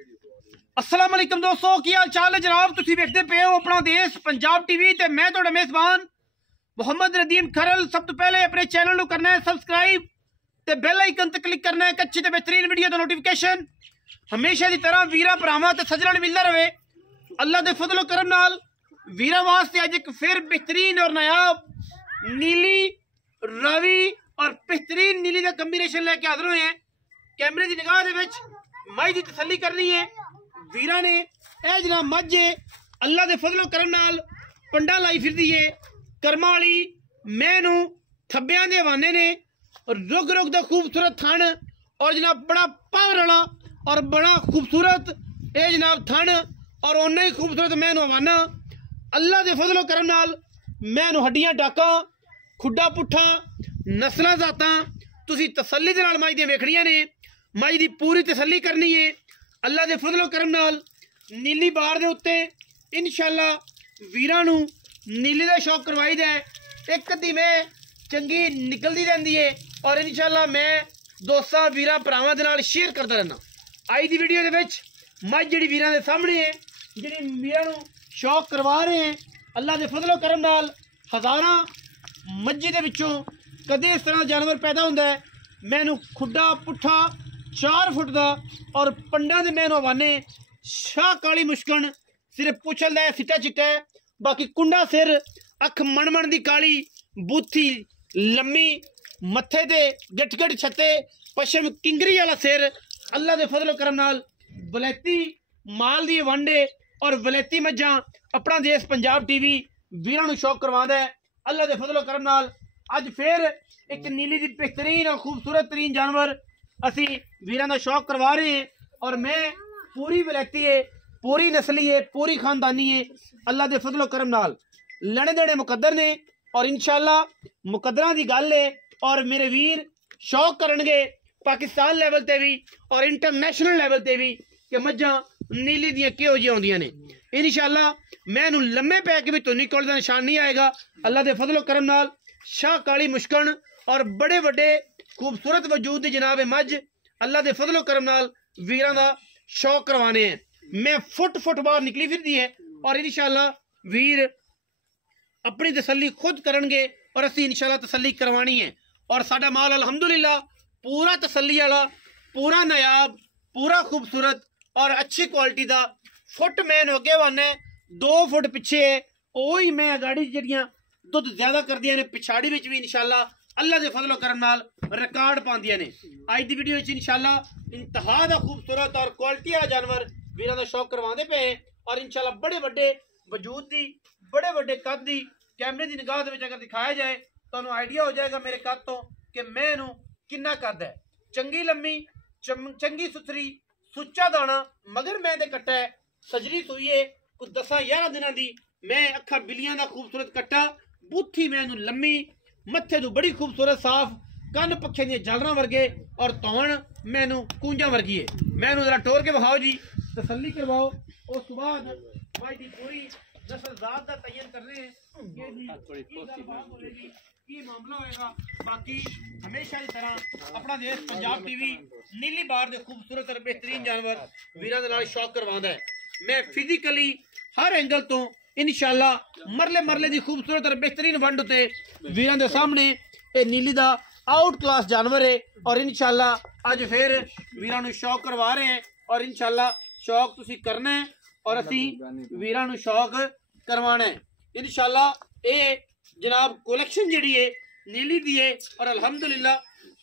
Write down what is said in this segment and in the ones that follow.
अस्सलाम वालेकुम दोस्तों, की हाल चाल है जनाब। तुसीं वेखदे पे हो अपना देश पंजाब टीवी ते मैं तुहाडा मेज़बान मोहम्मद नदीम खरल। सब तो पहले अपने चैनल को करना है सब्सक्राइब ते बेल आइकन ते क्लिक करना है एक अच्छी ते बेहतरीन वीडियो दा नोटिफिकेशन हमेशा की तरह वीरा भरावां ते सज्जणां नूं मिलदा रहे। अल्लाह दे फजलो करम नाल वीरा वास्ते अज एक फिर बेहतरीन और नायाब नीली रावी और बेहतरीन नीली का कॉम्बिनेशन लेके हाजिर हुए हैं। कैमरे की निगाह दे विच मझ की तसल्ली करनी है। वीरा ने यह जनाब मझ अल्लाह के फजलो करम नाल पंडा लाई फिरदी है कर्मा वाली मैनू थब्बियां दे हवाने ने और रुग रुग दा खूबसूरत थन और जनाब बड़ा पावर वाला और बड़ा खूबसूरत ये जनाब थन और उन्ना ही खूबसूरत मैनू हवाना। अल्लाह के फजलो करम नाल मैनू हड्डियां डाका खुड्डा पुट्ठा नस्लां जातां तुसीं तसल्ली दे नाल मझ दियां वेखणियां ने। मझ दी पूरी तसल्ली करनी है। अल्लाह के फजलो करम नाल नीली बार दे उत्ते इंशाअल्लाह वीरां नूं नीली दा शौक करवाई दा है। एक अद्धी में चंगी निकलती रहती है और इंशाअल्लाह मैं दोस्तां वीरां भरावां दे नाल शेयर करता रहना। अज दी वीडियो दे विच मझ जिहड़ी वीरां दे सामने है जिहड़ी वीरां नूं शौक करवा रहे हैं अल्लाह के फजलो करम नाल हज़ारां मज्जी दे विचों कदे इस तरह जानवर पैदा होंदा है। मैनू खुड्डा पुट्ठा 4 फुट का और पंडा दे मैनू हवाने शाह काली मुश्कन सिर्फ पुछलदा है सिट्टा चिट्टा है बाकी कुंडा सिर अख मन दी काली बूथी लम्मी मत्थे ते गठ गठ छत्ते पश्चिम किंगरी वाला सिर। अल्लाह के फजलो करम नाल वलैती माल दी वंडे और वलैती मज्जां अपना देश पंजाब टीवी वीरां नूं शौक करवांदा है। अल्लाह के फजलो करम नाल अज फिर एक नीली दी बेहतरीन और खूबसूरत तरीन जानवर असी वीरां दा शौक करवा रहे हैं और मैं पूरी वलैती है पूरी नस्ली है पूरी खानदानी है। अल्लाह के फजलो करम नाल लड़े दड़े मुकद्दर ने और इंशाअल्लाह मुकद्दरां दी गल है और मेरे वीर शौक करनगे पाकिस्तान लेवल ते भी और इंटरनेशनल लेवल ते भी कि मज्जां नीली दियां किहो जिहियां होंदियां ने। इंशाअल्लाह मैं इहनूं लम्मे पै के भी तुन्नी कोल दा निशान नहीं आएगा। अल्लाह के फजलो करम नाल शाह काली मुश्कन और बड़े वड्डे खूबसूरत वजूद दी जनाब मझ अल्लाह के फजलो करम नाल वीरां दा शौक करवाने हैं। मैं फुट बाहर निकली फिरदी है और इंशाअल्लाह वीर अपनी तसल्ली खुद करनगे और असी इंशाअल्लाह तसल्ली करवानी है। और साडा माल अल्हम्दुलिल्लाह पूरा तसल्ली वाला पूरा नायाब पूरा खूबसूरत और अच्छी क्वालिटी का फुट मैन अगे वन है 2 फुट पिछे है वही मैं गाड़ी जड़ियाँ दुध ज्यादा कर दिया ने पिछाड़ी भी इंशाअल्लाह अल्लाह के फजलो करम नाल रिकॉर्ड पांदियां ने। आज की वीडियो इंशाअल्लाह इंतहा दा खूबसूरत और क्वालिटी वाला जानवर वीरां दा शौक करवांदे पे और इंशाअल्लाह बड़े वड्डे वजूद दी बड़े वड्डे कद दी कैमरे की निगाह दे विच अगर दिखाया जाए तो आइडिया हो जाएगा मेरे कद तो कि मैं नूं किन्ना कद है। चंगी लम्मी चंगी सुथरी सुच्चा दाना मगर मैं दे कट्टा है सजरी सुई है कुछ 10-11 दिनां दी मैं अखा बिलियां दा खूबसूरत कट्टा बूथी मैनू लम्मी मत्थे तू बड़ी खूबसूरत साफ कन पक्षे दी झालरां वर्गे और तौण मैनू कूंजा वर्गी है। मैनू जरा टोर के विखाओ जी तसल्ली करवाओ उस बाद भाई दी पूरी नस्ल जात दा तयन कर रहे हैं की मामला होएगा। बाकी हमेशा की तरह अपना देश पंजाब टीवी नीली बार दे खूबसूरत और बेहतरीन जानवर वीरां दे नाल शौक करवांदा है। मैं फिजिकली हर एंगल तो इंशाअल्लाह मरले दी खूबसूरत और बेहतरीन वंड उते वीरां दे सामने ये नीली दा आउट क्लास जानवर है और इंशाअल्लाह अज फिर वीरां नूं शौक करवा रहे हैं और इंशाअल्लाह शौक तुसी करना है और असी वीरां नूं शौक करवाना है। इंशाअल्लाह ये जनाब कलेक्शन जिहड़ी है नीली दी है और अल्हम्दुलिल्लाह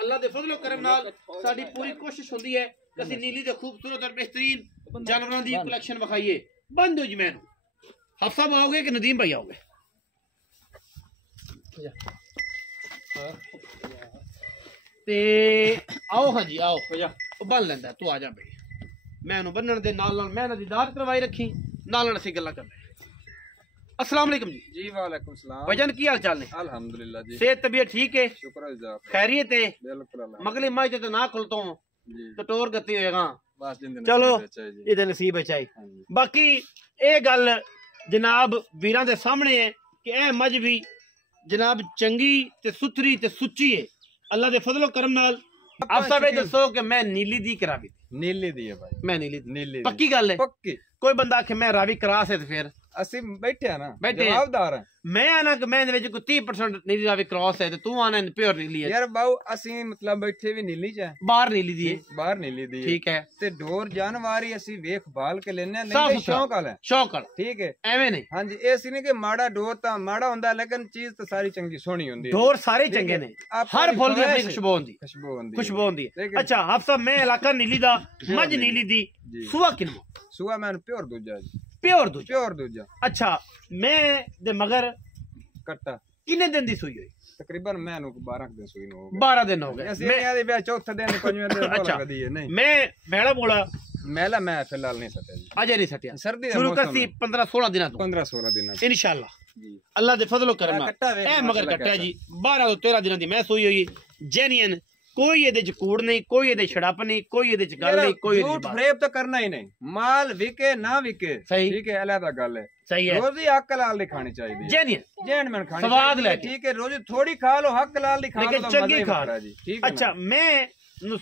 अल्लाह दे फजलो करम नाल साडी पूरी कोशिश होंदी है कि असी नीली दे खूबसूरत और बेहतरीन जानवरां दी कलेक्शन विखाइए। बंद हो जी मैनू हफ्सा आओगे कि नदीम भाई आओगे ते आओ हाँ जी आओ बन लेंदा तू आ जा भाई मैं बनने दे नाल मैं दीदार करवाई रखी नाल असीं गल्लां कर रहे। अस्सलाम वालेकुम जी वालेकुम सलाम भजन की हाल चाल ने अल्हम्दुलिल्लाह जी सेहत तबीयत ठीक है शुक्र है खैरियत है बिल्कुल मगली माई ते ना खुलतो तो टोर गति होएगा बस चलो इहदे नसीब है बाकी ए गल जनाब वीरां दे सामने है कि ए मझ भी जनाब चंगी ते सुथरी ते सुच्ची है। अल्लाह दे फजलो करम नाल आप सब दसो कि मैं नीली दी करावी नीली दी है भाई, मैं नीली नीली पक्की गल है। पक्की। कोई बंदा आखे मैं रावी करा से फिर ਅਸੀਂ बैठे हैं ना, बैठे जवाबदार हैं। मैं आना कि मैं कोई 30% नीली रावी क्रॉस है, तू आना प्योर नीली है। यार बाऊ ਅਸੀਂ मतलब बैठे भी नीली च बाहर नीली दी है, बाहर नीली दी है, ठीक है। ते ढोर जानवर ही ਅਸੀਂ ਵੇਖ ਭਾਲ ਕੇ ਲੈਣੇ साफ ਨਹੀਂ, सुथरा। शौक वाला है, शौक वाला, ठीक है। ਐਵੇਂ ਨਹੀਂ हाँ जी, ਇਹ ਸੀ नहीं कि माड़ा ढोर ਤਾਂ ਮਾੜਾ ਹੁੰਦਾ, लेकिन चीज तो सारी चंगी सोहनी होंदी है। ढोर सारे चंगे ने, हर फुल दी अपनी खुशबू होंदी, खुशबू होंदी है। अच्छा हाफसा मैं इलाका नीली दा, मझ नीली दी, सुआ किन्नू सुआ मैं प्योर दूजा जी, प्योर दूजा, प्योर दूजा। अच्छा मैं दे मगर कट्टा किन्ने दिन दी सुई हुई? तकरीबन मैं 12 दिन सुई नो हो गए, 12 दिन हो गए। ਅਸੀਂ ਇਹਦੇ ਵਿਆਹ ਚੌਥੇ ਦਿਨ ਪੰਜਵੇਂ ਦਿਨ अच्छा ਲੱਗਦੀ ਹੈ। नहीं मैं भेड़ा बोला मैला मैं फिलहाल नहीं सटा जी, अजय नहीं सटिया, सर्दी शुरू करती 15-16 दिन तो 15-16 दिन इंशाल्लाह जी। अल्लाह दे फजलो करम नाल कट्टा वेख ए मगर माशाल्लाह कट्टा जी 12 ਤੋਂ 13 ਦਿਨਾਂ ਦੀ ਮੈਂ ਸੂਈ ਹੋਈ जेन्युइन, कोई ਇਹਦੇ ਚ ਕੂੜ ਨਹੀਂ, ਕੋਈ ਇਹਦੇ ਛੜਪ ਨਹੀਂ, ਕੋਈ ਇਹਦੇ ਚ ਗੱਲ ਨਹੀਂ, ਕੋਈ ਇਹਦੇ झूठ फरेब तो करना ही नहीं, माल विके ना विके सही, ठीक है, अलग गल है। सही है, रोजी हक लाल दी खानी चाहिए, जेन्युइन जेन्युइन खानी स्वाद चाहिए, लेके, ठीक है। रोजी थोड़ी खा लो, हक लाल दी खा लो, लेकिन तो चंगी मजा ही खा बखरा जी, ठीक है। अच्छा मैं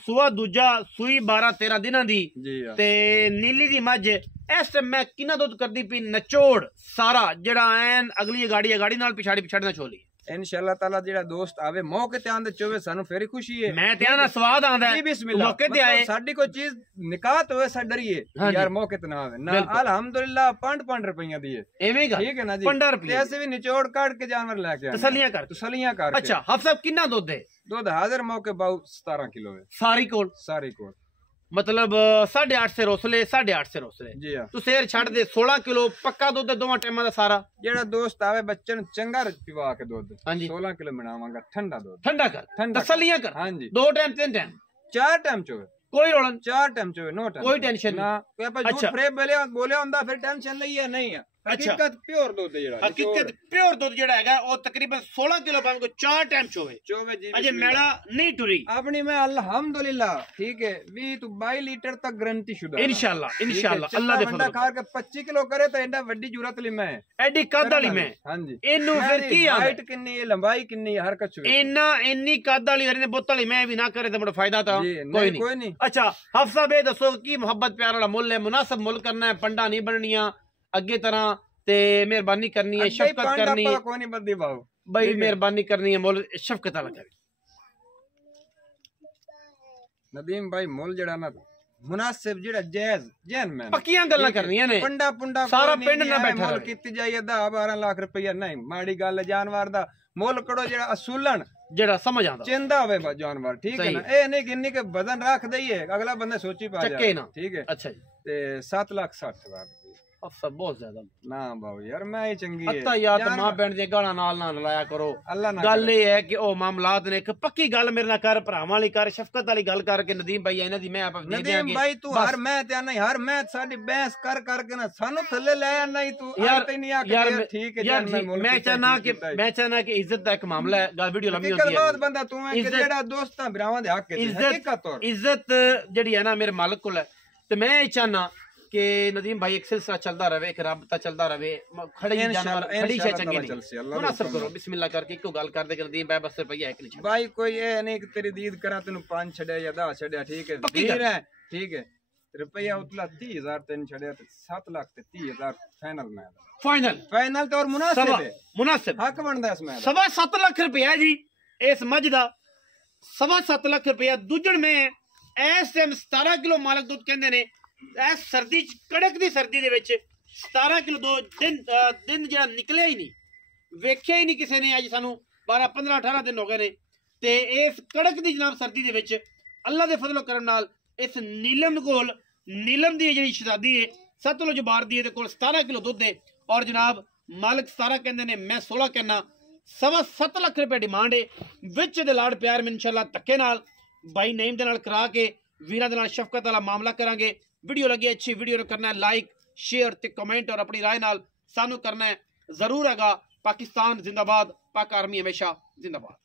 सुआ दूजा सूई 12-13 ਦਿਨਾਂ ਦੀ जी हाँ। ਤੇ ਨੀਲੀ ਦੀ ਮੱਝ ਇਸ ਟਾਈਮ ਮੈਂ ਕਿੰਨਾ ਦੁੱਧ ਕਰਦੀ ਪਈ ਨਚੋੜ ਸਾਰਾ ਜਿਹੜਾ ਐਨ ਅਗਲੀ ਗਾੜੀ ਨਾਲ ਪਿਛਾੜੀ ਨਾ ਛੋਲੀ। इंशाअल्लाह ताला जेड़ा दोस्त आवे मौके ते आंदे चोवे सानू फेरी खुशी है, मैं ते आना स्वाद आंदा है, मौके ते आए साडी कोई चीज निकात होवे सा डरिए यार मौके ते ना आवे ना, अल्हम्दुलिल्लाह 5 रुपया दी है, एवें गा ठीक है ना जी। 15 रुपए ऐसे भी निचोड़ काट के जानवर लेके आए, तसलियां कर। अच्छा हफ साहब कितना दूध है? दूध हाजिर मौके बाऊ 17 किलो है सारी कोल मतलब 8.5 से रोसले 8.5 से रोसले जी हाँ। तू शेर छड़ दे 16 किलो पक्का दूध है दोवां टाइमां दा सारा। जेड़ा दोस्त आवे बच्चन चंगा पिवा के दूध हां जी 16 किलो बनावांगा, ठंडा दूध, ठंडा कर तसलियां कर। हां जी 2 टाइम 3 टाइम 4 टाइम चोवे, कोई रोलन 4 टाइम चोवे, नो टाइम कोई टेंशन ना। कोई अपन झूठ फरेब बोले हुंदा फिर टेंशन नहीं है, नहीं है। हकीकत प्योर दूध है जेड़ा, हकीकत प्योर दूध जेड़ा हैगा वो तकरीबन 16 किलो पावे को 4 टाइम चोवे जी। अजे मेला नहीं टुरी अपनी में अल्हम्दुलिल्लाह, ठीक है 20 to 22 लीटर तक गारंटी शुदा इंशाल्लाह अल्लाह दे फजल खा के 25 किलो करे तो एडा वड्डी जरूरत ली मैं एडी कद वाली मैं। हां जी इनु फिर की हाइट कितनी है, लंबाई कितनी है, हर कुछ इन्नी कद वाली हरने बोतल वाली मैं भी ना करे तो बड़ा फायदा था कोई नहीं। अच्छा हफ्सा बे दसो की मोहब्बत प्यार वाला मुल है, मुनासिब मुल करना है, पंडा नहीं बननिया अगे तरह ते मेहरबानी करनी है, शफकत करनी है, कोई नहीं बंदी बाऊ भाई मेहरबानी करनी है, मुल शफकत वाला करे। नदीम भाई मुल जड़ा ना मुनासिब जेड़ा जायज जैन में पक्कियां गल्लां करनियां ने, पंडा सारा पिंड ना बैठा मुल कीती जाए 10-12 लाख रुपया नहीं, माड़ी गल है। जानवर दा मुल करो जेड़ा असूलन जेड़ा समझ आंदा चिंदा होवे जानवर, ठीक है ना। ए नहीं गिन्नी के वजन रख दईए, अगला बंदा सोची पा जाए, ठीक है। अच्छा जी ते 7,60,000 अफसर बहुत ज्यादा ना बाबू यार मैं ही चंगी है अत्ता यार ते मां बहन दी गाना नाल ना लाया करो। अल्लाह ना गल ये है कि ओ मामलात ने एक पक्की गल मेरे नाल कर, भरावां वाली कर, शफकत वाली गल कर के नदीम भाई इन्हां दी मैं आप दे देंगे। नदीम भाई तू हर मैं ते नहीं, हर मैं साडी बहस कर के ना सानू थल्ले ले आ नहीं, तू यार ते नहीं आ यार ठीक है यार मैं चाहना कि इज्जत दा एक मामला है, गल वीडियो लंबी होती है। बहुत बंदा तू है कि जेड़ा दोस्तां भरावां दे हक है, हकीकत तौर इज्जत जेड़ी है ना मेरे मालिक कोल है, ते मैं चाहना कि नदीम भाई एक सिलसिला चलता रहे, एक राबता चलता रहे, खड़ी जानवर खड़ी शे चंगी नहीं मुनासिब करो बिस्मिल्लाह करके एको गल कर दे कि नदीम भाई बस रुपया एक नहीं भाई कोई ये नहीं कि तेरी दीद करा तेनु 5 छड़े या 10 छड़े, ठीक है फिर है, ठीक है रुपया उतला 30,000 तेन छड़े तो 7 लाख ते 30,000 फाइनल में फाइनल तो और मुनासिब है, मुनासिब हक बनदा इसमें 7.5 लाख रुपया जी इस मज दा 7.5 लाख रुपया दूजण में इस टाइम 17 किलो मालक दूध कहंदे ने। सर्दी कड़क दी सर्दी दे विच 17 किलो दो दिन जेड़ा निकलिया ही नहीं, वेख्या ही नहीं किसी ने। अज सानू 12-15-18 दिन हो गए ने ते इस कड़क दी जनाब सर्दी दे विच अल्लाह दे फजलो करम नाल इस नीलम कोल नीलम दी जेड़ी शहजादी है सतलुज बार दी कोल 17 किलो दुध है और जनाब मालिक 17 कहंदे ने, मैं 16 कहना। 7.25 लाख रुपए डिमांड है विच दे लाड़ प्यार में इंशाल्लाह धक्के नाल भाई नईम दे नाल करा के वीरां दे नाल शफकत वाला मामला करांगे। वीडियो लगी अच्छी वीडियो ने करना है लाइक शेयर ते कमेंट और अपनी राय नाल सानू करना है जरूर हैगा। पाकिस्तान जिंदाबाद, पाक आर्मी हमेशा जिंदाबाद।